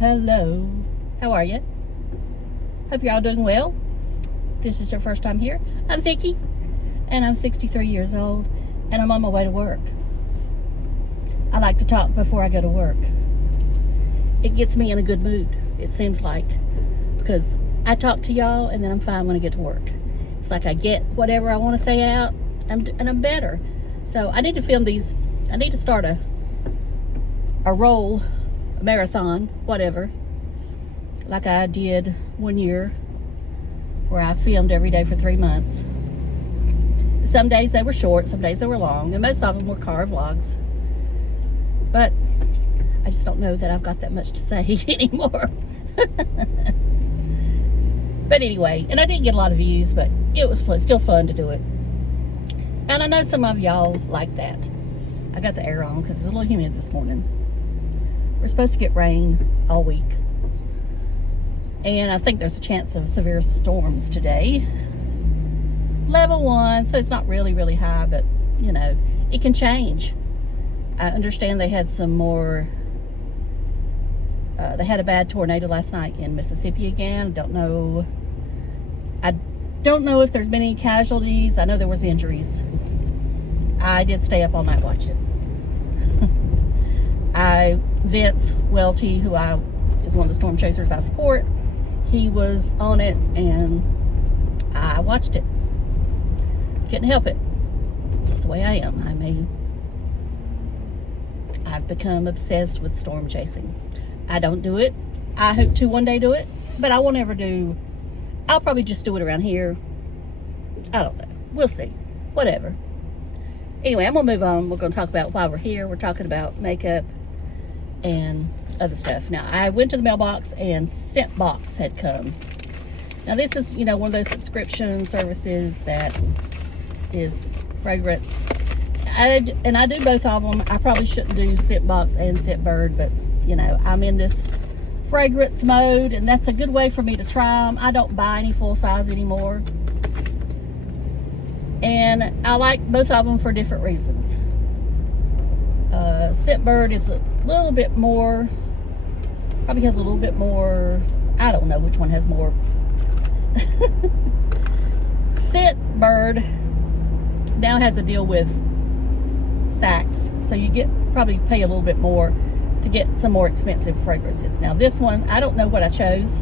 Hello, how are you? Hope you're all doing well. If this is your first time here, I'm Vicki, and I'm 63 years old, and I'm on my way to work. I like to talk before I go to work. It gets me in a good mood, it seems like, because I talk to y'all and then I'm fine when I get to work. It's like I get whatever I want to say out, and I'm better. So I need to film these. I need to start a marathon, whatever, like I did one year where I filmed every day for 3 months. Some days they were short, some days they were long, and most of them were car vlogs. But I just don't know that I've got that much to say anymore. But anyway, and I didn't get a lot of views, but it was fun, still fun to do it. And I know some of y'all like that. I got the air on because it's a little humid this morning. We're supposed to get rain all week. And I think there's a chance of severe storms today. Level 1, so it's not really, really high, but, you know, it can change. I understand they had some more, they had a bad tornado last night in Mississippi again. I don't know if there's been any casualties. I know there was injuries. I did stay up all night watching it. Vince Welty, who is one of the storm chasers I support, he was on it and I watched it. Couldn't help it. Just the way I am. I've become obsessed with storm chasing. I don't do it. I hope to one day do it, but I won't ever do. I'll probably just do it around here. I don't know. We'll see. Whatever. Anyway, I'm gonna move on. We're gonna talk about why we're here. We're talking about makeup and other stuff. Now, I went to the mailbox and Scentbox had come. Now, this is, you know, one of those subscription services that is fragrance. I do both of them. I probably shouldn't do Scentbox and Scentbird, but, you know, I'm in this fragrance mode, and that's a good way for me to try them. I don't buy any full size anymore. And I like both of them for different reasons. Scentbird is a little bit more, probably has a little bit more, I don't know which one has more. Scentbird now has a deal with Saks, so you probably pay a little bit more to get some more expensive fragrances. Now this one, I don't know what I chose,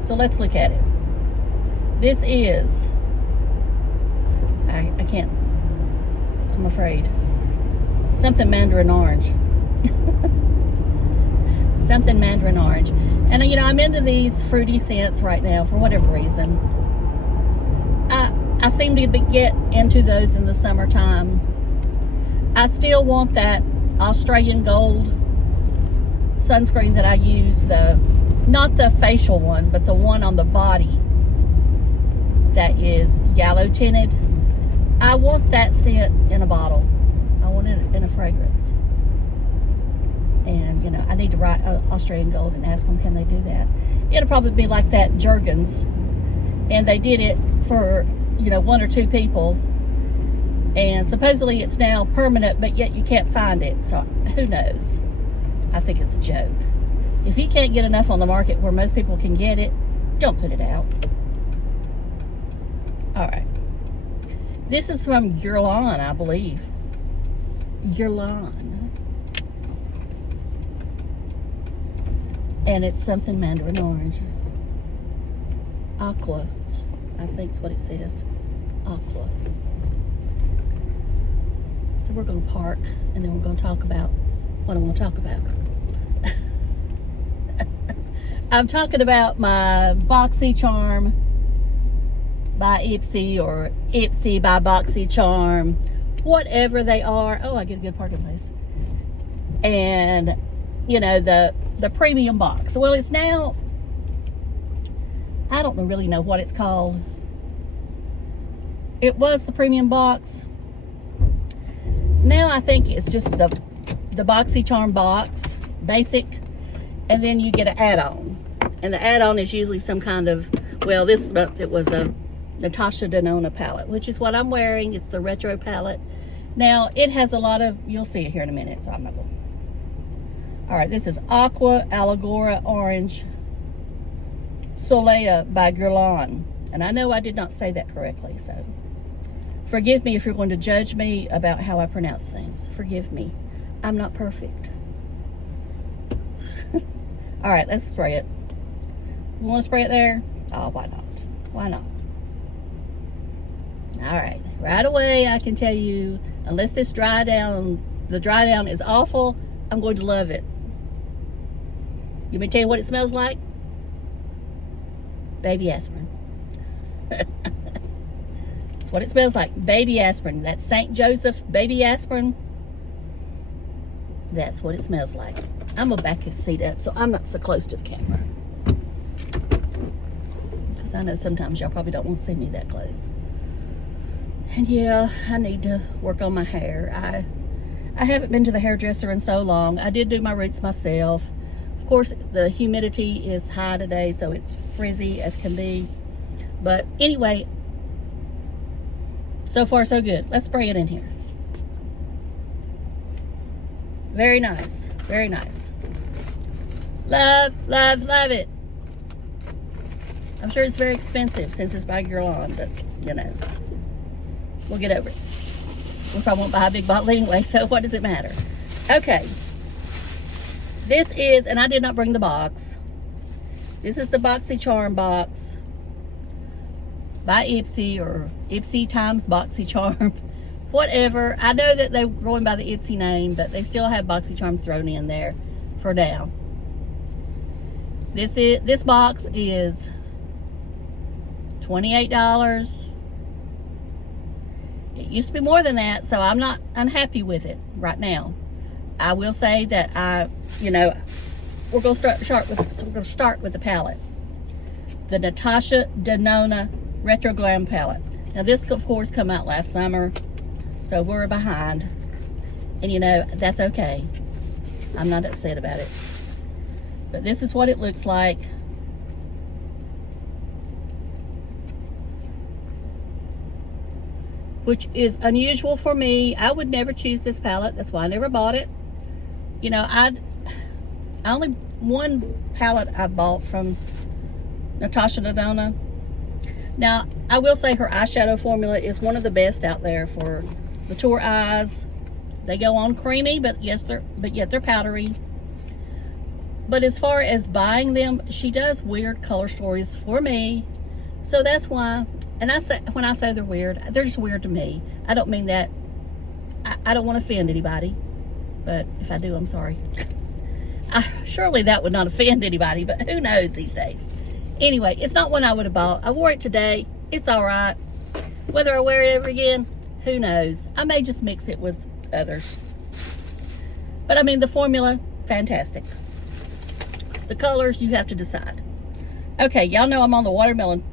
so let's look at it. This is, I can't, I'm afraid, something mandarin orange. Something mandarin orange. And you know, I'm into these fruity scents right now for whatever reason. I seem to get into those in the summertime. I still want that Australian Gold sunscreen that I use, not the facial one, but the one on the body that is yellow tinted. I want that scent in a bottle. I want it in a fragrance. And, you know, I need to write Australian Gold and ask them, can they do that? It'll probably be like that Jergens. And they did it for, you know, 1 or 2 people. And supposedly it's now permanent, but yet you can't find it. So who knows? I think it's a joke. If you can't get enough on the market where most people can get it, don't put it out. All right. This is from Guerlain, I believe. Guerlain. And it's something mandarin orange. Aqua, I think is what it says. Aqua. So we're going to park, and then we're going to talk about what I want to talk about. I'm talking about my Boxycharm by Ipsy, or Ipsy by Boxycharm, whatever they are. Oh, I get a good parking place. And, you know, the premium box. Well, it's now, I don't really know what it's called. It was the premium box. Now I think it's just the Boxycharm box, basic, and then you get an add-on. And the add-on is usually some kind of, well, this month it was a natashadenona palette, which is what I'm wearing. It's the retro palette. Now, it has a lot of, you'll see it here in a minute, so I'm not going to All right, this is Aqua Allegora Orange Solea by Guerlain. And I know I did not say that correctly, so forgive me if you're going to judge me about how I pronounce things. Forgive me. I'm not perfect. All right, let's spray it. You want to spray it there? Oh, why not? Why not? All right, right away I can tell you, unless this the dry down is awful, I'm going to love it. You want me to tell you what it smells like? Baby aspirin. That's what it smells like, baby aspirin. That St. Joseph baby aspirin. That's what it smells like. I'm gonna back his seat up so I'm not so close to the camera, because I know sometimes y'all probably don't want to see me that close. And yeah, I need to work on my hair. I haven't been to the hairdresser in so long. I did do my roots myself. Of course, the humidity is high today, so it's frizzy as can be. But anyway, so far so good. Let's spray it in here. Very nice, very nice. Love, love, love it. I'm sure it's very expensive since it's by Guerlain, but you know, we'll get over it. We probably won't buy a big bottle anyway, so what does it matter? Okay. This is, and I did not bring the box. This is the Boxycharm box by Ipsy, or Ipsy times Boxycharm. Whatever. I know that they're going by the Ipsy name, but they still have Boxycharm thrown in there for now. This box is $28. It used to be more than that, so I'm not unhappy with it right now. I will say that we're going to start with the palette, the Natashadenona Retro Glam palette. Now this, of course, came out last summer, so we're behind, and you know that's okay. I'm not upset about it. But this is what it looks like. Which is unusual for me. I would never choose this palette. That's why I never bought it. You know, I only one palette I bought from Natashadenona. Now, I will say her eyeshadow formula is one of the best out there for mature eyes. They go on creamy, but yet they're powdery. But as far as buying them, she does weird color stories for me. So that's why, and when I say they're weird, they're just weird to me. I don't mean that, I don't want to offend anybody, but if I do, I'm sorry. Surely that would not offend anybody, but who knows these days. Anyway, it's not one I would have bought. I wore it today. It's all right. Whether I wear it ever again, who knows. I may just mix it with others. But I mean, the formula, fantastic. The colors, you have to decide. Okay, y'all know I'm on the watermelon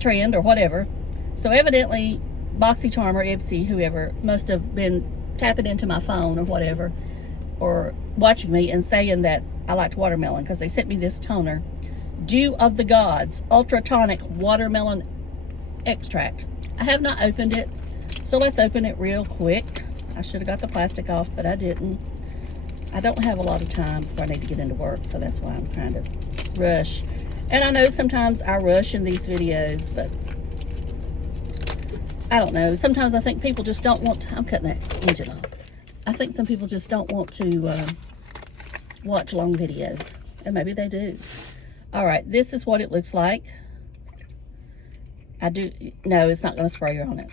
trend or whatever. So evidently, Boxycharm or Ipsy, whoever, must have been tapping into my phone or whatever, or watching me and saying that I liked watermelon, because they sent me this toner, Dew of the Gods Ultra Tonic Watermelon Extract. I have not opened it, so let's open it real quick. I should have got the plastic off, but I didn't. I don't have a lot of time before I need to get into work, so that's why I'm trying to rush. And I know sometimes I rush in these videos, but I don't know. Sometimes I think people just don't want to, I'm cutting that engine off. I think some people just don't want to watch long videos, and maybe they do. All right, this is what it looks like. No, it's not going to spray on it.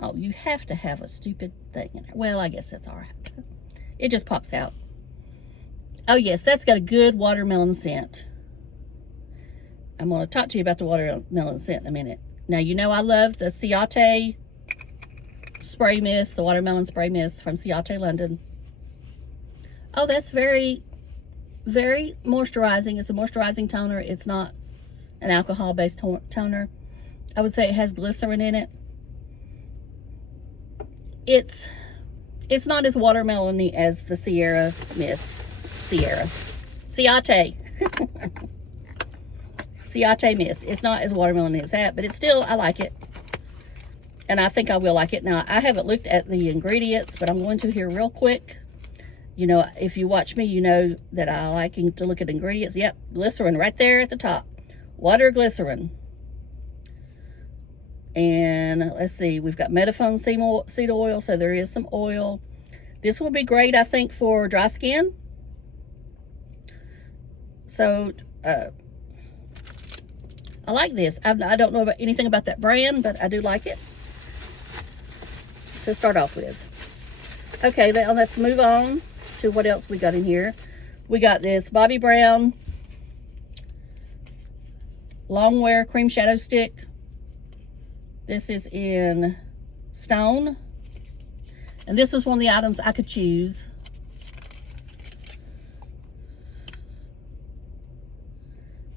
Oh, you have to have a stupid thing in it. Well, I guess that's all right. It just pops out. Oh yes, that's got a good watermelon scent. I'm going to talk to you about the watermelon scent in a minute. Now, you know I love the Ciate spray mist, the watermelon spray mist from Ciate London. Oh, that's very, very moisturizing. It's a moisturizing toner. It's not an alcohol-based toner. I would say it has glycerin in it. It's not as watermelony as the Ciate mist. Ciate mist. It's not as watermelony as that, but it's still, I like it. And I think I will like it. Now, I haven't looked at the ingredients, but I'm going to here real quick. You know, if you watch me, you know that I like to look at ingredients. Yep, glycerin right there at the top. Water glycerin. And let's see, we've got Metaphone seed oil, so there is some oil. This will be great, I think, for dry skin. So, I like this. I don't know about anything about that brand, but I do like it to start off with. Okay, now let's move on to what else we got in here. We got this Bobbi Brown Long Wear Cream Shadow Stick. This is in Stone. And this was one of the items I could choose.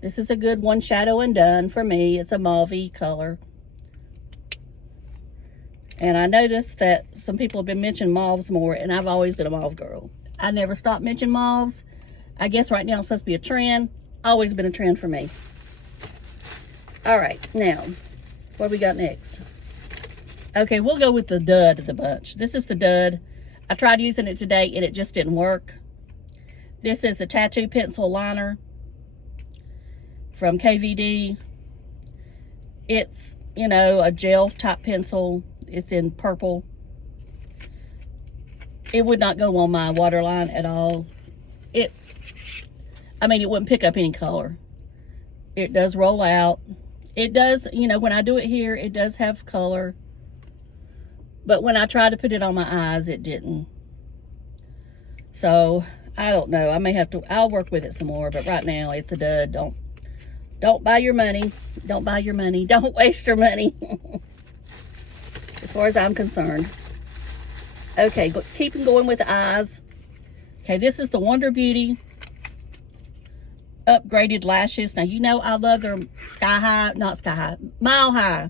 This is a good one shadow and done for me. It's a mauve color. And I noticed that some people have been mentioning mauves more, and I've always been a mauve girl. I never stopped mentioning mauves. I guess right now it's supposed to be a trend. Always been a trend for me. All right, now, what we got next? Okay, we'll go with the dud of the bunch. This is the dud. I tried using it today, and it just didn't work. This is a tattoo pencil liner from KVD. It's, you know, a gel type pencil. It's in purple. It would not go on my waterline at all. I mean, it wouldn't pick up any color. It does roll out. It does, you know, when I do it here, it does have color. But when I tried to put it on my eyes, it didn't. So, I don't know. I may have to, I'll work with it some more. But right now, it's a dud. Don't buy your money. Don't buy your money. Don't waste your money. As far as I'm concerned. Okay, keeping going with the eyes. Okay, this is the Wonder Beauty upgraded lashes. Now, you know I love their Mile High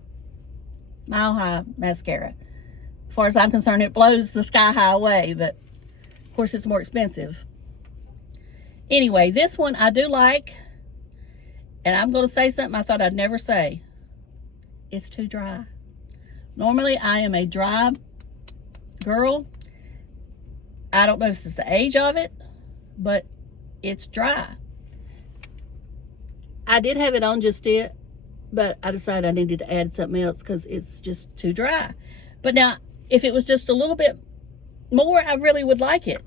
mascara. As far as I'm concerned, it blows the sky high away, but of course it's more expensive. Anyway, this one I do like, and I'm going to say something I thought I'd never say. It's too dry. Normally, I am a dry girl. I don't know if it's the age of it, but it's dry. I did have it on just yet, but I decided I needed to add something else because it's just too dry. But now, if it was just a little bit more, I really would like it.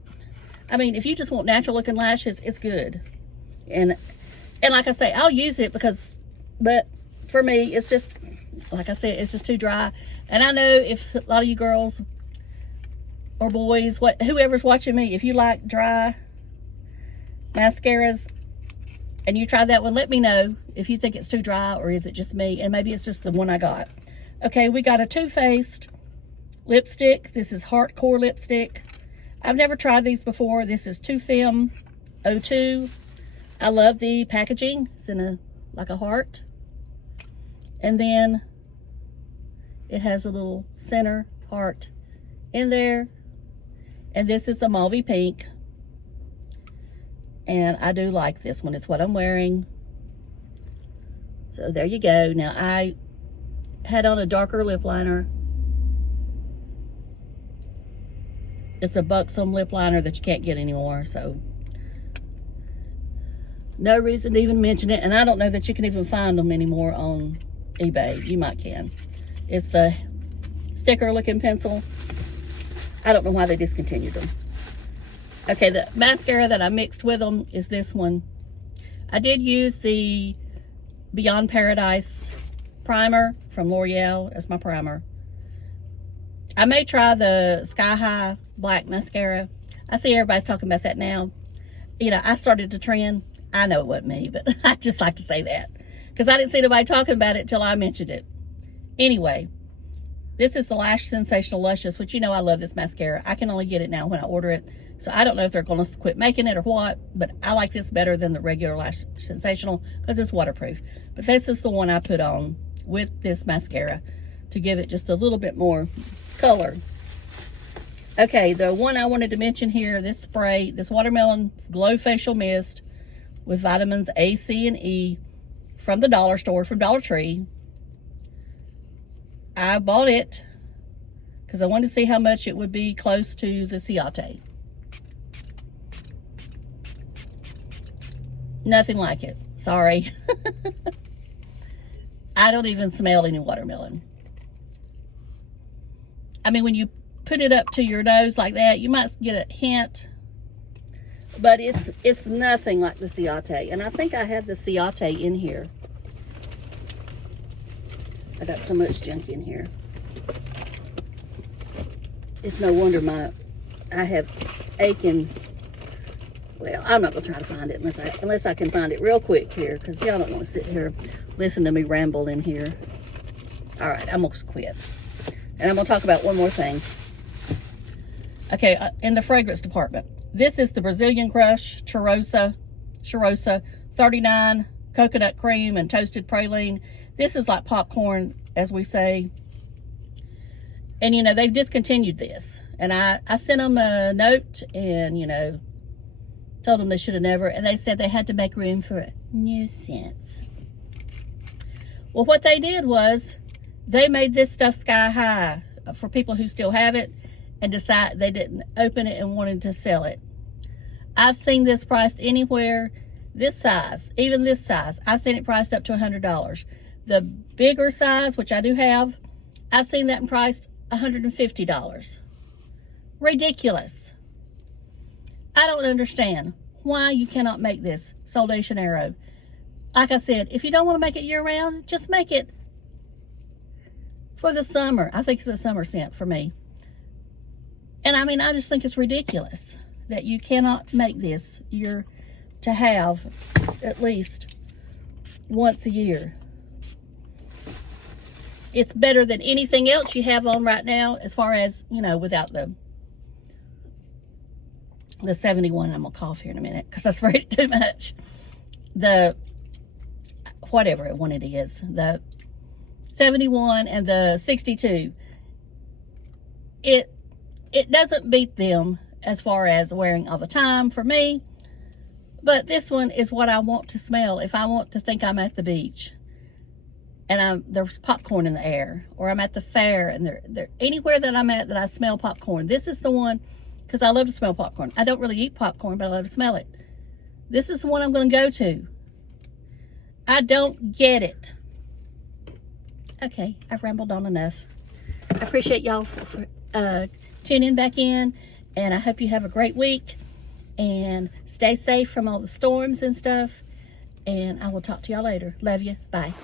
I mean, if you just want natural looking lashes, it's good. And like I say, I'll use it but for me, it's just, like I said, it's just too dry. And I know if a lot of you girls or boys, whoever's watching me, if you like dry mascaras and you try that one, let me know if you think it's too dry or is it just me, and maybe it's just the one I got. Okay, we got a Too Faced lipstick. This is Heartcore lipstick. I've never tried these before. This is 2Fem 02. I love the packaging. It's in like a heart. And then it has a little center heart in there. And this is a mauve pink. And I do like this one. It's what I'm wearing. So there you go. Now I had on a darker lip liner. It's a Buxom lip liner that you can't get anymore. So no reason to even mention it. And I don't know that you can even find them anymore on eBay. You might can. It's the thicker looking pencil. I don't know why they discontinued them. Okay, the mascara that I mixed with them is this one. I did use the Beyond Paradise primer from L'Oreal as my primer. I may try the Sky High black mascara. I see everybody's talking about that now. You know, I started the trend. I know it wasn't me, but I just like to say that because I didn't see nobody talking about it till I mentioned it. Anyway, this is the Lash Sensational Luscious, which you know I love this mascara. I can only get it now when I order it. So I don't know if they're going to quit making it or what, but I like this better than the regular Lash Sensational because it's waterproof. But this is the one I put on with this mascara to give it just a little bit more color. Okay, the one I wanted to mention here, this spray, this Watermelon Glow Facial Mist with vitamins A, C, and E from the dollar store, from Dollar Tree. I bought it because I wanted to see how much it would be close to the Ciate. Nothing like it. Sorry. I don't even smell any watermelon. I mean, when you put it up to your nose like that, you might get a hint, but it's nothing like the Ciate. And I think I have the Ciate in here. I got so much junk in here. It's no wonder I have aching. Well, I'm not gonna try to find it unless I can find it real quick here, because y'all don't want to sit here listen to me ramble in here. All right, I'm gonna quit, and I'm gonna talk about one more thing. Okay, in the fragrance department, this is the Brazilian Crush Cheirosa 39 coconut cream and toasted praline. This is like popcorn, as we say. And, you know, they've discontinued this. And I sent them a note and, you know, told them they should have never. And they said they had to make room for new scents. Well, what they did was they made this stuff sky high for people who still have it and decide they didn't open it and wanted to sell it. I've seen this priced anywhere. This size, even this size, I've seen it priced up to $100. The bigger size, which I do have, I've seen that priced $150. Ridiculous. I don't understand why you cannot make this Sol de Janeiro. Like I said, if you don't want to make it year-round, just make it for the summer. I think it's a summer scent for me. And I mean, I just think it's ridiculous that you cannot make this to have at least once a year. It's better than anything else you have on right now, as far as, you know, without the 71. I'm gonna cough here in a minute because I sprayed it too much. The whatever one it is, the 71 and the 62. It doesn't beat them as far as wearing all the time for me, but this one is what I want to smell if I want to think I'm at the beach and there's popcorn in the air, or I'm at the fair and there anywhere that I'm at that I smell popcorn. This is the one, because I love to smell popcorn. I don't really eat popcorn, but I love to smell it. This is the one I'm going to go to. I don't get it. Okay, I've rambled on enough. I appreciate y'all for tuning back in, and I hope you have a great week and stay safe from all the storms and stuff, and I will talk to y'all later. Love you. Bye.